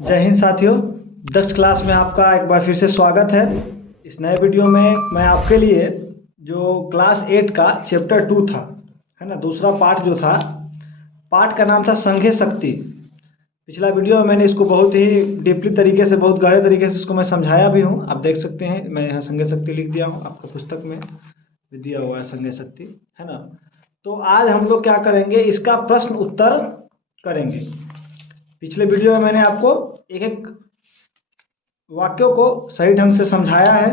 जय हिंद साथियों। दक्ष क्लास में आपका एक बार फिर से स्वागत है। इस नए वीडियो में मैं आपके लिए जो क्लास 8 का चैप्टर 2 था, है ना, दूसरा पार्ट जो था, पार्ट का नाम था संघे शक्ति। पिछला वीडियो में मैंने इसको बहुत ही डीपली तरीके से, बहुत गहरे तरीके से इसको मैं समझाया भी हूँ। आप देख सकते हैं, मैं यहाँ संघे शक्ति लिख दिया हूँ, आपको पुस्तक में भी दिया हुआ है संघे शक्ति, है ना। तो आज हम लोग क्या करेंगे, इसका प्रश्न उत्तर करेंगे। पिछले वीडियो में मैंने आपको एक एक वाक्यों को सही ढंग से समझाया है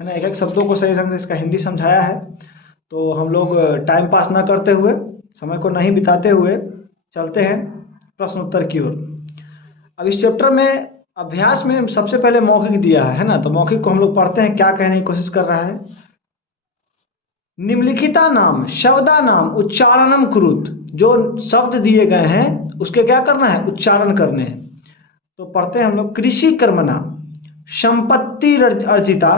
ना, एक एक शब्दों को सही ढंग से इसका हिंदी समझाया है। तो हम लोग टाइम पास ना करते हुए, समय को नहीं बिताते हुए चलते हैं प्रश्न उत्तर की ओर। अब इस चैप्टर में अभ्यास में सबसे पहले मौखिक दिया है ना, तो मौखिक को हम लोग पढ़ते हैं, क्या कहने की कोशिश कर रहा है। निम्नलिखिता नाम शब्दा नाम उच्चारणम कुरुत, जो शब्द दिए गए हैं उसके क्या करना है, उच्चारण करने हैं। तो पढ़ते हैं हम लोग। कृषि कर्मणा संपत्ति अर्जिता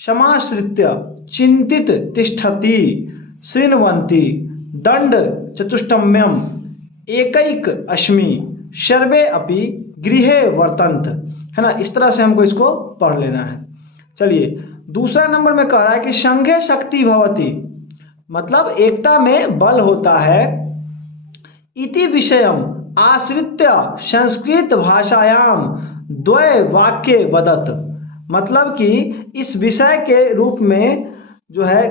समाश्रित्य चिंतित तिष्ठति शृण्वन्ति दंड चतुष्टम्यम एकैक अस्मि सर्वे अपि गृहे वर्तन्त, है ना। इस तरह से हमको इसको पढ़ लेना है। चलिए, दूसरा नंबर में कह रहा है कि संघे शक्ति भवति, मतलब एकता में बल होता है। इति विषयम आश्रित्य संस्कृत भाषायाम द्वय वाक्य वदत, मतलब कि इस विषय के रूप में जो है,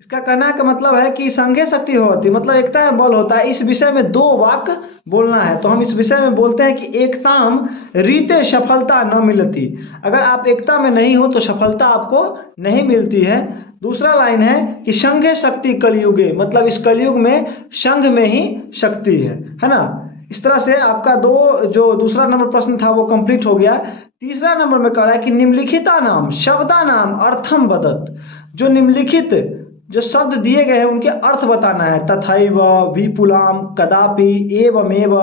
इसका कहना का मतलब है कि संघे शक्ति होती, मतलब एकता में बल होता है। इस विषय में दो वाक्य बोलना है। तो हम इस विषय में बोलते हैं कि एकताम रीते सफलता न मिलती, अगर आप एकता में नहीं हो तो सफलता आपको नहीं मिलती है। दूसरा लाइन है कि संघे शक्ति कलयुगे, मतलब इस कलयुग में संघ में ही शक्ति है ना। इस तरह से आपका जो दूसरा नंबर प्रश्न था वो कंप्लीट हो गया। तीसरा नंबर में कह रहा है कि निम्नलिखिता नाम शब्दा नाम अर्थम वदत, जो निम्नलिखित जो शब्द दिए गए हैं उनके अर्थ बताना है। तथैव विपुलाम कदापि एवमेव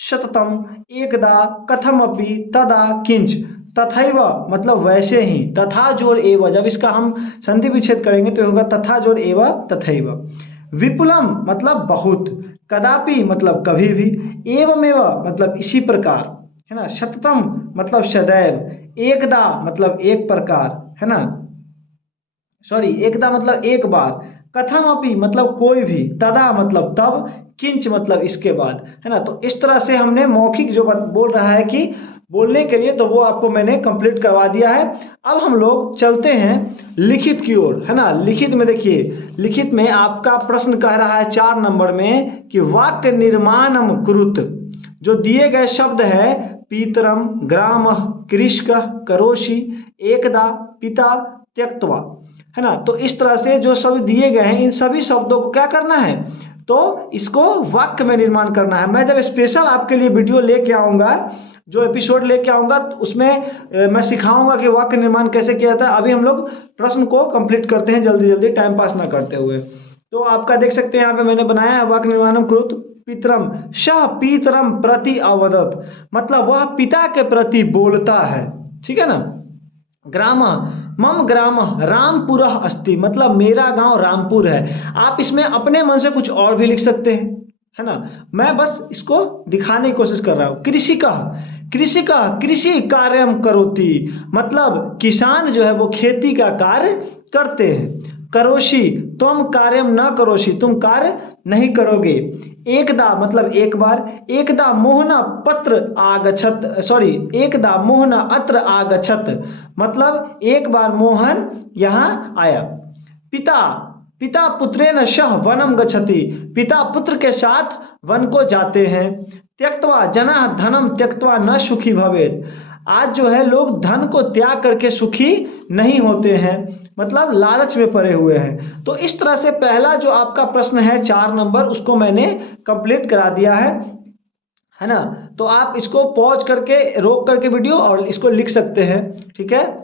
सततम एकदा कथमपि तदा किंच। तथैव मतलब वैसे ही, तथा जोड़ एव, जब इसका हम संधि विच्छेद करेंगे तो होगा तथा जोड़ एव तथैव। विपुलम मतलब बहुत, कदापि मतलब कभी भी, एवमेव मतलब इसी प्रकार, है ना। सततम मतलब सदैव, एकदा मतलब एक प्रकार, है ना, सॉरी एकदा मतलब एक बार, कथम अपि मतलब कोई भी, तदा मतलब तब, किंच मतलब इसके बाद, है ना। तो इस तरह से हमने मौखिक जो बोल रहा है कि बोलने के लिए, तो वो आपको मैंने कंप्लीट करवा दिया है। अब हम लोग चलते हैं लिखित की ओर, है ना। लिखित में देखिए, लिखित में आपका प्रश्न कह रहा है 4 नंबर में कि वाक्य निर्माणम कुरुत, जो दिए गए शब्द है पीतरम ग्राम कृष्क करोषि एकदा पिता त्यक्त्वा, है ना। तो इस तरह से जो शब्द दिए गए हैं इन सभी शब्दों को क्या करना है, तो इसको वाक्य में निर्माण करना है। मैं जब स्पेशल आपके लिए वीडियो लेके आऊँगा, जो एपिसोड लेके आऊँगा, उसमें मैं सिखाऊंगा कि वाक्य निर्माण कैसे किया जाता है। अभी हम लोग प्रश्न को कंप्लीट करते हैं जल्दी जल्दी, टाइम पास ना करते हुए। तो आपका देख सकते हैं यहाँ पे मैंने बनाया है वाक्य निर्माणम कुरुत पितरम सह पितरम प्रति अवदत, मतलब वह पिता के प्रति बोलता है, ठीक है ना। ग्राम मम ग्राम रामपुर अस्ति, मतलब मेरा गांव रामपुर है। आप इसमें अपने मन से कुछ और भी लिख सकते हैं, है ना। मैं बस इसको दिखाने की कोशिश कर रहा हूँ। कृषि कार्यम करोति, मतलब किसान जो है वो खेती का कार्य करते हैं। करोषि तुम कार्यम न करोषि, तुम कार्य नहीं करोगे। एकदा मतलब एक बार, एकदा मोहना पत्र आगछत, सॉरी एकदा मोहना अत्र आगछत, मतलब एक बार मोहन यहाँ आया। पिता पिता पुत्रेण सह वनम गच्छति, पिता पुत्र के साथ वन को जाते हैं। त्यक्त्वा जना धनम त्यक्त्वा न सुखी भवेत, आज जो है लोग धन को त्याग करके सुखी नहीं होते हैं, मतलब लालच में पड़े हुए हैं। तो इस तरह से पहला जो आपका प्रश्न है 4 नंबर, उसको मैंने कंप्लीट करा दिया है ना। तो आप इसको पॉज करके, रोक करके वीडियो और इसको लिख सकते हैं, ठीक है।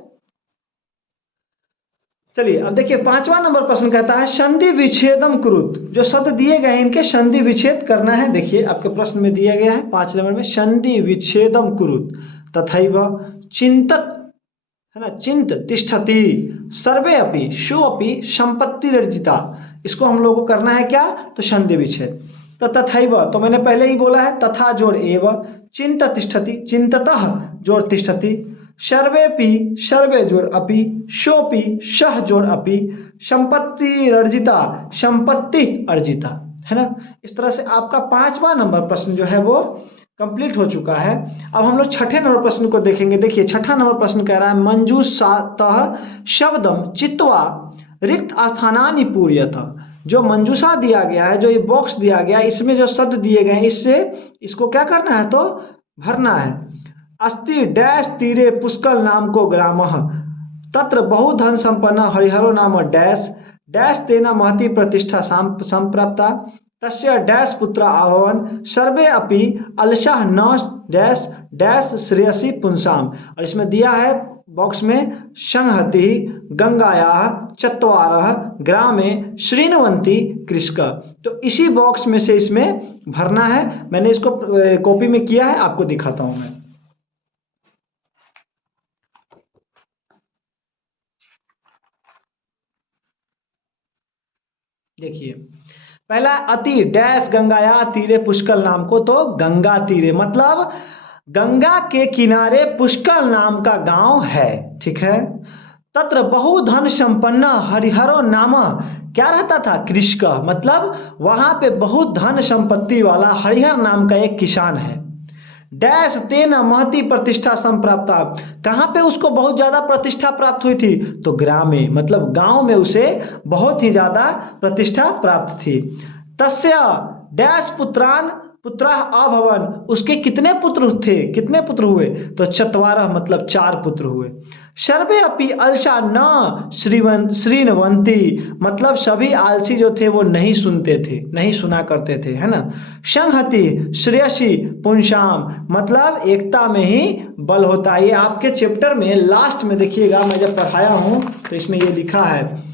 चलिए अब देखिए 5वां नंबर प्रश्न कहता है संधि विच्छेदम कुरुत, जो शब्द दिए गए हैं इनके संधि विच्छेद करना है। देखिए आपके प्रश्न में दिया गया है 5 नंबर में, संधि विच्छेदम कुरुत तथैव चिंतत, है ना, चिंत तिष्ठति सर्वे अपि शो अपि संपत्ति अर्जिता। इसको हम लोगों को करना है क्या, तो संधि विच्छेद। तो तथैव तो मैंने पहले ही बोला है, तथा जोड़ एव, चिंत तिष्ठति, चिंततः जोड़ तिष्ठति, सर्वेपि सर्वे जोड़ अपि, शोपि शह जोड़ अपि, संपत्ति अर्जिता संपत्ति अर्जिता, है ना। इस तरह से आपका 5वां नंबर प्रश्न जो है वो कंप्लीट हो चुका है। अब हम लोग छठे नंबर प्रश्न को देखेंगे। देखिए छठा नंबर प्रश्न कह रहा है मंजूषातः शब्दम चित्वा रिक्त स्थानानि पूर्यत। जो मंजूषा दिया गया है, जो ये बॉक्स दिया गया है, इसमें जो शब्द दिए गए हैं, इससे इसको क्या करना है तो भरना है। अस्ति डैश तीरे पुष्कर नाम को ग्रामः तत्र बहुधन संपन्न हरिहरो नाम डैश डैश तेना महती प्रतिष्ठा संप्राप्ता तस्य डैश पुत्र आभवन सर्वे अपि अलशः न डैश डैश श्रेयसी पुंसाम। और इसमें दिया है बॉक्स में संहति गंगायाः चत्वारः ग्रामे श्रीनवंती कृषक। तो इसी बॉक्स में से इसमें भरना है। मैंने इसको कॉपी में किया है, आपको दिखाता हूं मैं। देखिए पहला अति डैश गंगाया तीरे पुष्कर नाम को, तो गंगा तीरे मतलब गंगा के किनारे पुष्कर नाम का गांव है, ठीक है। तत्र बहुधन संपन्न हरिहरो नाम क्या रहता था कृषक, मतलब वहां पे बहुत धन संपत्ति वाला हरिहर नाम का एक किसान है। डैश तेना महती प्रतिष्ठा संप्राप्ता, कहाँ पे उसको बहुत ज्यादा प्रतिष्ठा प्राप्त हुई थी तो ग्रामे मतलब गांव में उसे बहुत ही ज्यादा प्रतिष्ठा प्राप्त थी। तस्य डैश पुत्रान पुत्र अभवन, उसके कितने पुत्र थे, कितने पुत्र हुए तो चत्वारह मतलब 4 पुत्र हुए। सर्वे अपि अलसा न श्रीनवंती, मतलब सभी आलसी जो थे वो नहीं सुनते थे, नहीं सुना करते थे, है ना। संहति श्रेयसी पुंसाम, मतलब एकता में ही बल होता है। ये आपके चैप्टर में लास्ट में देखिएगा, मैं जब पढ़ाया हूँ तो इसमें ये लिखा है,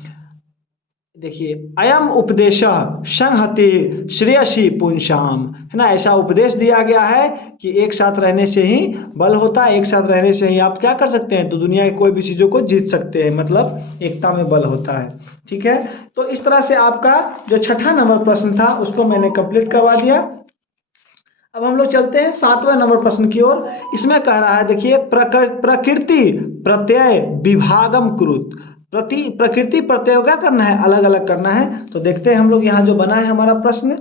देखिए अयम उपदेश संहति श्रेयसी पुंसाम, है ना। ऐसा उपदेश दिया गया है कि एक साथ रहने से ही बल होता है, एक साथ रहने से ही आप क्या कर सकते हैं तो दुनिया की कोई भी चीज़ों को जीत सकते हैं, मतलब एकता में बल होता है, ठीक है। तो इस तरह से आपका जो छठा नंबर प्रश्न था उसको मैंने कंप्लीट करवा दिया। अब हम लोग चलते हैं 7वें नंबर प्रश्न की ओर। इसमें कह रहा है देखिए प्रकृति प्रत्यय विभागम कुरुत, प्रकृति प्रत्यय क्या करना है अलग अलग करना है। तो देखते हैं हम लोग यहाँ जो बना है हमारा प्रश्न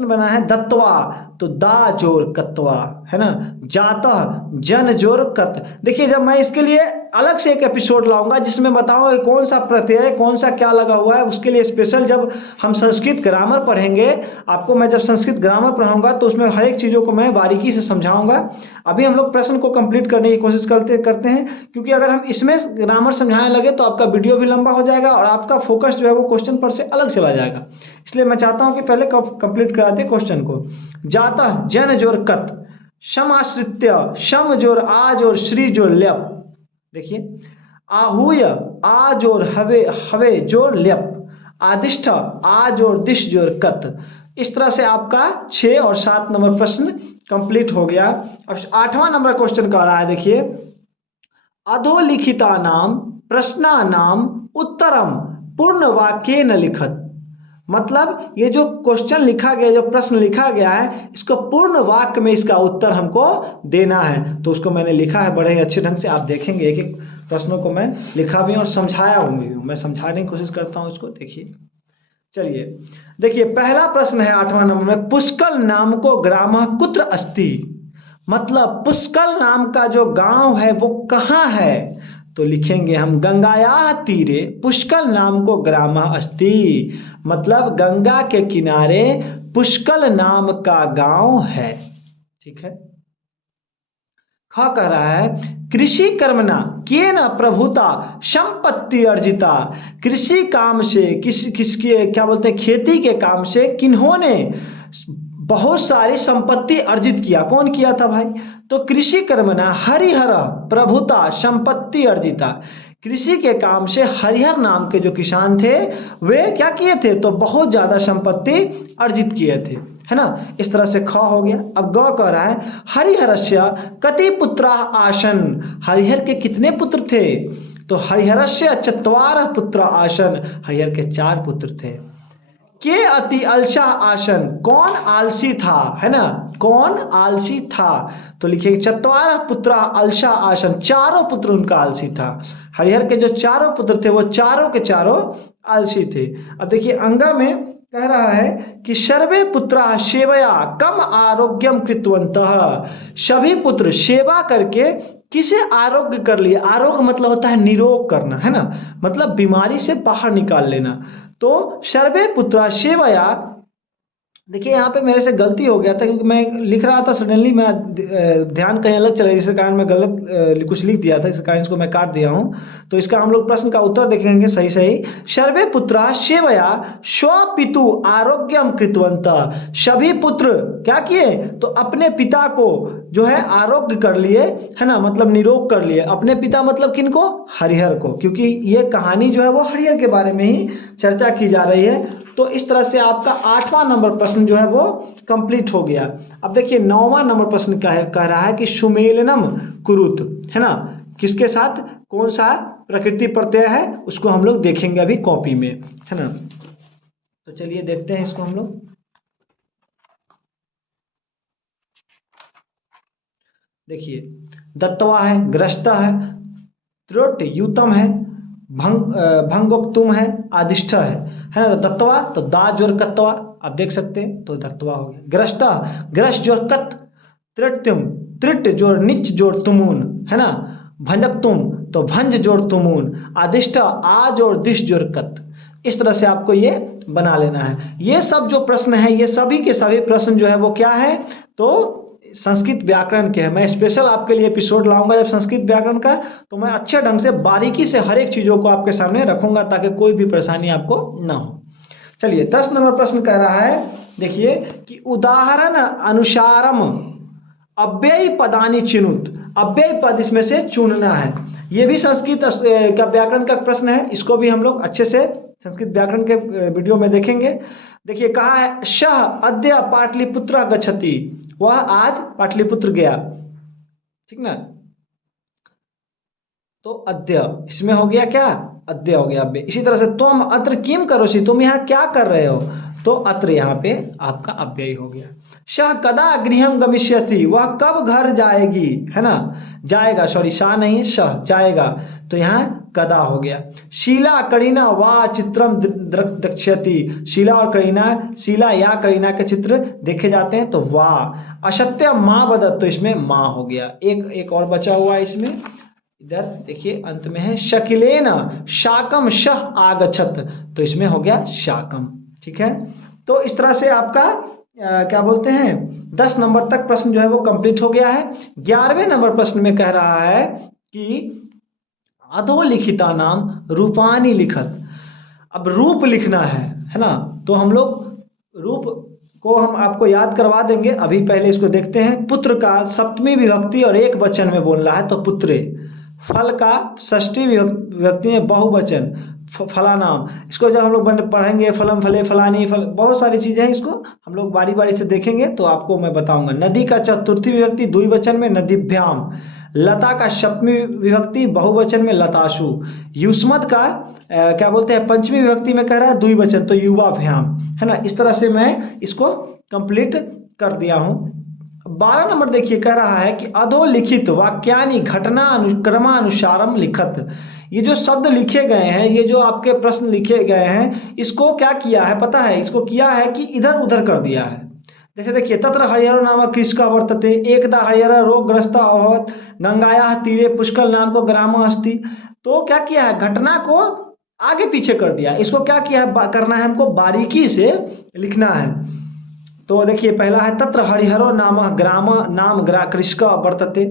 बना है दत्वा, तो दा जोर कत्वा, है ना। जातः जन जोर कत। देखिए जब मैं इसके लिए अलग से एक एपिसोड लाऊंगा जिसमें बताऊंगा कौन सा प्रत्यय कौन सा क्या लगा हुआ है, उसके लिए स्पेशल जब हम संस्कृत ग्रामर पढ़ेंगे, आपको मैं जब संस्कृत ग्रामर पढ़ाऊंगा तो उसमें हर एक चीज़ों को मैं बारीकी से समझाऊंगा। अभी हम लोग प्रश्न को कंप्लीट करने की कोशिश करते हैं, क्योंकि अगर हम इसमें ग्रामर समझाने लगे तो आपका वीडियो भी लंबा हो जाएगा और आपका फोकस जो है वो क्वेश्चन पर से अलग चला जाएगा। इसलिए मैं चाहता हूँ कि पहले कंप्लीट करा दे क्वेश्चन को। जाता जन जोर कत, समाश्रित्य शम जोर आ जोर श्री जोर ल्यप। देखिए आहूय आ जोर हवे हवे जोर ल्यप, आदिष्ठ आ जोर दिश जोर कत। इस तरह से आपका 6 और 7 नंबर प्रश्न कंप्लीट हो गया। अब 8वां नंबर क्वेश्चन का रहा है, देखिए अधोलिखिता नाम प्रश्ना नाम उत्तरम पूर्ण वाक्य न लिखत, मतलब ये जो क्वेश्चन लिखा गया, जो प्रश्न लिखा गया है, इसको पूर्ण वाक्य में इसका उत्तर हमको देना है। तो उसको मैंने लिखा है बड़े ही अच्छे ढंग से, आप देखेंगे एक एक प्रश्नों को मैं लिखा भी और समझाया भी हूँ। मैं समझाने की कोशिश करता हूँ इसको। देखिए चलिए देखिए पहला प्रश्न है 8वां नंबर में, पुष्कल नाम को ग्राम कुत्र अस्ति, मतलब पुष्कल नाम का जो गांव है वो कहाँ है। तो लिखेंगे हम गंगाया तीरे पुष्कल नाम को ग्राम अस्ति, मतलब गंगा के किनारे पुष्कल नाम का गांव है, ठीक है। ख कह रहा है कृषि कर्मणा केन प्रभुता संपत्ति अर्जिता, कृषि काम से किसके क्या बोलते हैं खेती के काम से किन्होंने बहुत सारी संपत्ति अर्जित किया। कौन किया था भाई, तो कृषि कर्मणा हरिहर प्रभुता संपत्ति अर्जिता, कृषि के काम से हरिहर नाम के जो किसान थे वे क्या किए थे तो बहुत ज्यादा संपत्ति अर्जित किए थे, है ना। इस तरह से ख हो गया। अब ग कह रहा है हरिहरस्य कति पुत्रा आसन, हरिहर के कितने पुत्र थे, तो हरिहरस्य 4 पुत्र आसन, हरिहर के 4 पुत्र थे। के अति अलसा आसन, कौन आलसी था, है ना, कौन आलसी था। तो लिखिए चत्वारः पुत्रा अलसा आसन, चारों पुत्र उनका आलसी था। हरिहर के जो चारों पुत्र थे वो चारों के चारों आलसी थे। अब देखिए अंगा में कह रहा है कि सर्वे पुत्रा सेवया कम आरोग्यम कृतवंतः, सभी पुत्र सेवा करके किसे आरोग्य कर लिए। आरोग्य मतलब होता है निरोग करना, है ना, मतलब बीमारी से बाहर निकाल लेना। तो सर्वे पुत्रा सेवया, देखिए यहाँ पे मेरे से गलती हो गया था क्योंकि मैं लिख रहा था, सडनली मेरा ध्यान कहीं अलग चला, जिसके कारण मैं गलत कुछ लिख दिया था, इस कारण इसको मैं काट दिया हूँ। तो इसका हम लोग प्रश्न का उत्तर देखेंगे सही सही। सर्वे पुत्रा सेवया स्वपितु आरोग्यम कृतवंत, सभी पुत्र क्या किए, तो अपने पिता को जो है आरोग्य कर लिए, है ना, मतलब निरोग कर लिए। अपने पिता मतलब किनको, हरिहर को, क्योंकि ये कहानी जो है वो हरिहर के बारे में ही चर्चा की जा रही है। तो इस तरह से आपका 8वां नंबर प्रश्न जो है वो कंप्लीट हो गया। अब देखिए 9वां नंबर प्रश्न कह रहा है कि सुमेलनम कुरुत, है ना, किसके साथ, कौन सा प्रकृति प्रत्यय है, उसको हम लोग देखेंगे अभी कॉपी में, है ना। तो चलिए देखते हैं इसको हम लोग। देखिए दत्तवा है, ग्रस्त है, त्रोट युतम है, भंगोक्तुम है, आदिष्ट है ना। तो दत्तवा तो दा जोर कत्तवा, आप देख सकते हैं, तो दत्तवा हो गया। ग्रस्ता, ग्रस जोर कत, त्रिट्यम, त्रिट जोर निच जोर तुमुन, है ना। भंजक तुम तो भंज जोर तुमुन, आदिष्ट आ जोर दिश जोर कत। इस तरह से आपको ये बना लेना है। ये सब जो प्रश्न है, ये सभी के सभी प्रश्न जो है वो क्या है, तो संस्कृत व्याकरण के हैं। मैं स्पेशल आपके लिए एपिसोड लाऊंगा जब संस्कृत व्याकरण का, तो मैं अच्छे ढंग से बारीकी से हर एक चीज़ों को आपके सामने रखूंगा ताकि कोई भी परेशानी आपको ना हो। चलिए 10 नंबर प्रश्न कह रहा है, देखिए कि उदाहरण अनुसारम अव्ययी पदानि चिनुत, अव्ययी पद इसमें से चुनना है। ये भी संस्कृत का व्याकरण का प्रश्न है, इसको भी हम लोग अच्छे से संस्कृत व्याकरण के वीडियो में देखेंगे। देखिए कहा है शह अद्य पाटलिपुत्र गच्छति, वह आज पाटलिपुत्र गया, ठीक ना। तो अद्य इसमें हो गया क्या, अद्य हो गया अव्यय। इसी तरह से तुम अत्र किम करोसी, तुम यहाँ क्या कर रहे हो, तो अत्र यहाँ पे आपका अव्यय हो गया। शह कदा गृहम गमिष्यसि, वह कब घर जाएगी, है ना, जाएगा, सॉरी शाह नहीं शह, जाएगा, तो यहाँ कदा हो गया। शीला करीना वा चित्रम द्रक्ष्यति, शीला और करीना, शीला या करीना के चित्र देखे जाते हैं, तो वाह। असत्य माँ बदत, तो इसमें माँ हो गया। एक और बचा हुआ है इसमें, इधर देखिए अंत में है शकिलेन शाकम शह आगछत, तो इसमें हो गया शाकम, ठीक है। तो इस तरह से आपका क्या बोलते हैं 10 नंबर तक प्रश्न जो है वो कंप्लीट हो गया है। 11वें नंबर प्रश्न में कह रहा है कि अधोलिखिता नाम रूपानी लिखत। अब रूप लिखना है ना, तो हम लोग रूप को हम आपको याद करवा देंगे, अभी पहले इसको देखते हैं। पुत्र का सप्तमी विभक्ति और एक वचन में बोलना है, तो पुत्रे। फल का षष्ठी विभक्ति में बहुवचन, फलानाम। इसको जब हम लोग पढ़ेंगे, फलम फले फलानी फल, बहुत सारी चीज़ें हैं, इसको हम लोग बारी बारी से देखेंगे तो आपको मैं बताऊंगा। नदी का चतुर्थी विभक्ति द्विवचन में नदीभ्याम, लता का सप्तमी विभक्ति बहुवचन में लताशु, युष्मत का क्या बोलते हैं पंचमी विभक्ति में कह रहा है द्विवचन, तो युवाभ्याम, है ना। इस तरह से मैं इसको कंप्लीट कर दिया हूँ। 12 नंबर देखिए कह रहा है कि अधोलिखित वाक्यानि घटना क्रमानुसारम लिखत। ये जो शब्द लिखे गए हैं, ये जो आपके प्रश्न लिखे गए हैं, इसको क्या किया है पता है, इसको किया है कि इधर उधर कर दिया है। जैसे देखिए तत्र हरिहर नामक कृषका वर्तते, एकदा हरिहर रोगग्रस्त अभवत, गंगाया तीरे पुष्कर नाम को ग्राम अस्ति। तो क्या किया है, घटना को आगे पीछे कर दिया। इसको क्या किया है, करना है हमको बारीकी से लिखना है। तो देखिए पहला है तत्र हरिहरो नाम ग्राम नाम कृषका वर्तते,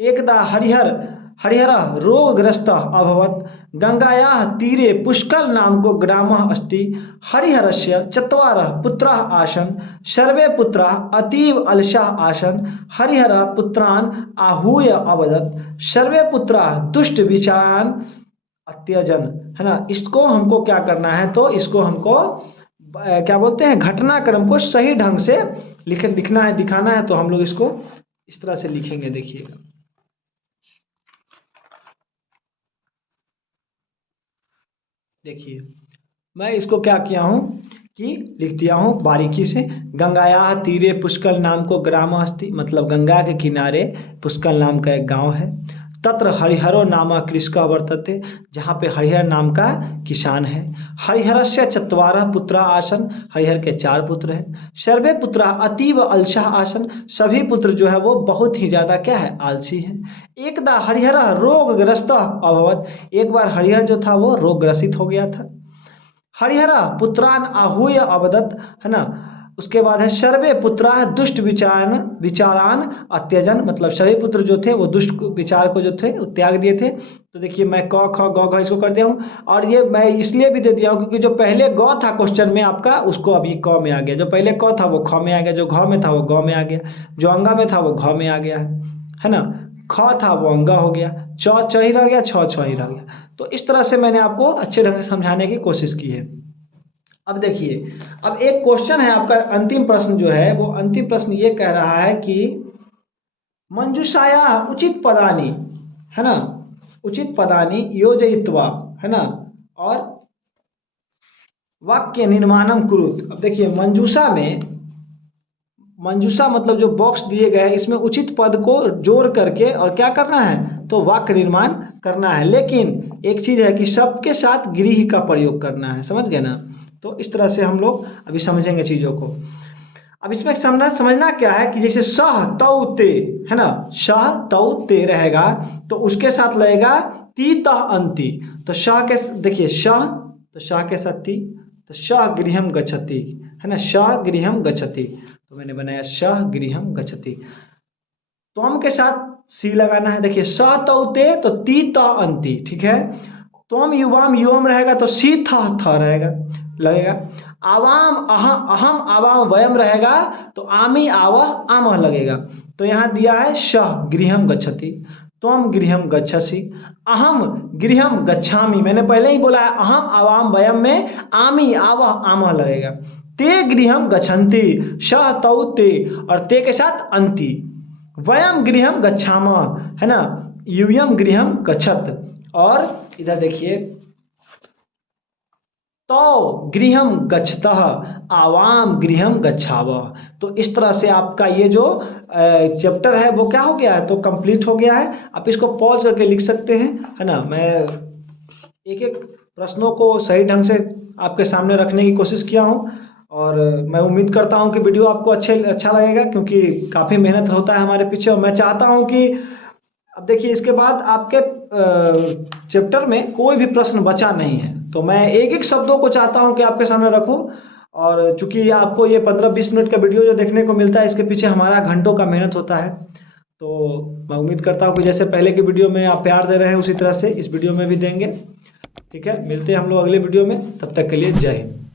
एकदा हरिहर हरिहर रोगग्रस्त अभवत, गंगायाः तीरे पुष्कर नाम को ग्राम अस्ति, हरिहरस्य चत्वारः पुत्राः आसन्, सर्वे पुत्राः अतीव अलसाः आसन्, हरिहरः पुत्रान् आहूय अवदत्, सर्वे पुत्राः दुष्ट विचारान् अत्यजन, है ना। इसको हमको क्या करना है, तो इसको हमको क्या बोलते हैं घटनाक्रम को सही ढंग से लिखना है, दिखाना है। तो हम लोग इसको इस तरह से लिखेंगे, देखिएगा। देखिए मैं इसको क्या किया हूं की लिख दिया हूँ बारीकी से। गंगायाः तीरे पुष्कर नाम को ग्राम अस्ति, मतलब गंगा के किनारे पुष्कर नाम का एक गांव है। तत्र हरिहरो नाम कृषक वर्तते, जहाँ पे हरिहर नाम का किसान है। हरिहरस्य चत्वारः पुत्रा आसन, हरिहर के 4 पुत्र हैं। सर्वे पुत्रा अतीव अलसाः आसन, सभी पुत्र जो है वो बहुत ही ज़्यादा क्या है, आलसी हैं। एकदा हरिहरः रोगग्रस्तः अभवत्, एक बार हरिहर जो था वो रोगग्रसित हो गया था। हरिहरा पुत्रान आहूय अवदत, है ना। उसके बाद है सर्वे पुत्रा दुष्ट विचारान अत्यजन, मतलब सभी पुत्र जो थे वो दुष्ट विचार को जो थे वो त्याग दिए थे। तो देखिए मैं क ख ग घ इसको कर दिया हूँ, और ये मैं इसलिए भी दे दिया हूँ क्योंकि जो पहले ग था क्वेश्चन में आपका, उसको अभी क में आ गया। जो पहले क था वो ख में आ गया, जो घ में था वो ग में आ गया, जो अंगा में था वो घ में आ गया है ना। ख था वो अंगा हो गया, च ही रह गया, छ ही रह गया। तो इस तरह से मैंने आपको अच्छे ढंग से समझाने की कोशिश की है। अब देखिए, अब एक क्वेश्चन है आपका, अंतिम प्रश्न जो है वो अंतिम प्रश्न ये कह रहा है कि मंजूषाया उचित पदानी, है ना, उचित पदानी योजयित्वा, है ना, और वाक्य निर्माणम कुरुत। अब देखिए मंजूषा में, मंजूषा मतलब जो बॉक्स दिए गए हैं इसमें उचित पद को जोड़ करके और क्या करना है, तो वाक्य निर्माण करना है। लेकिन एक चीज है कि सबके साथ गृह का प्रयोग करना है, समझ गए ना। तो इस तरह से हम लोग अभी समझेंगे चीजों को। अब इसमें समझना क्या है कि जैसे सह तौ ते, है ना, सह तौ ते रहेगा तो उसके साथ लगेगा ती तह अंति। तो सह के देखिए सह, तो सह के साथ ती, तो सह गृहम गच्छति, है ना, सह गृहम गच्छति। तो मैंने बनाया सह गृहम गच्छति। त्वम के साथ सी लगाना है। देखिए स तौ ते तो ती त अंति, ठीक है। त्वम युवाम युवम रहेगा तो सी थ रहेगा लगेगा। आवाम अहम आवाम वयम रहेगा तो आमी आवह आमह लगेगा। तो यहाँ दिया है सह गृहम गच्छति, त्वम गृहम गच्छसि, अहम गृहम गच्छामि, मैंने पहले ही बोला है अहम आवाम वयम में आमी आवह आमह लगेगा। ते गृहम गच्छन्ति, सह तौ ते और ते के साथ अंति। वयम गृहम गच्छामः, है ना, यूयम गृहम गच्छत। और इधर देखिए तो गृहम गच्छतः, आवाम गृहम गच्छावः। तो इस तरह से आपका ये जो चैप्टर है वो क्या हो गया है, तो कंप्लीट हो गया है। आप इसको पॉज करके लिख सकते हैं, है ना। मैं एक एक प्रश्नों को सही ढंग से आपके सामने रखने की कोशिश किया हूँ, और मैं उम्मीद करता हूँ कि वीडियो आपको अच्छा लगेगा, क्योंकि काफ़ी मेहनत होता है हमारे पीछे। और मैं चाहता हूँ कि अब देखिए इसके बाद आपके चैप्टर में कोई भी प्रश्न बचा नहीं है, तो मैं एक एक शब्दों को चाहता हूँ कि आपके सामने रखूँ। और चूंकि आपको ये 15-20 मिनट का वीडियो जो देखने को मिलता है, इसके पीछे हमारा घंटों का मेहनत होता है। तो मैं उम्मीद करता हूँ कि जैसे पहले की वीडियो में आप प्यार दे रहे हैं उसी तरह से इस वीडियो में भी देंगे। ठीक है, मिलते हैं हम लोग अगले वीडियो में, तब तक के लिए जय हिंद।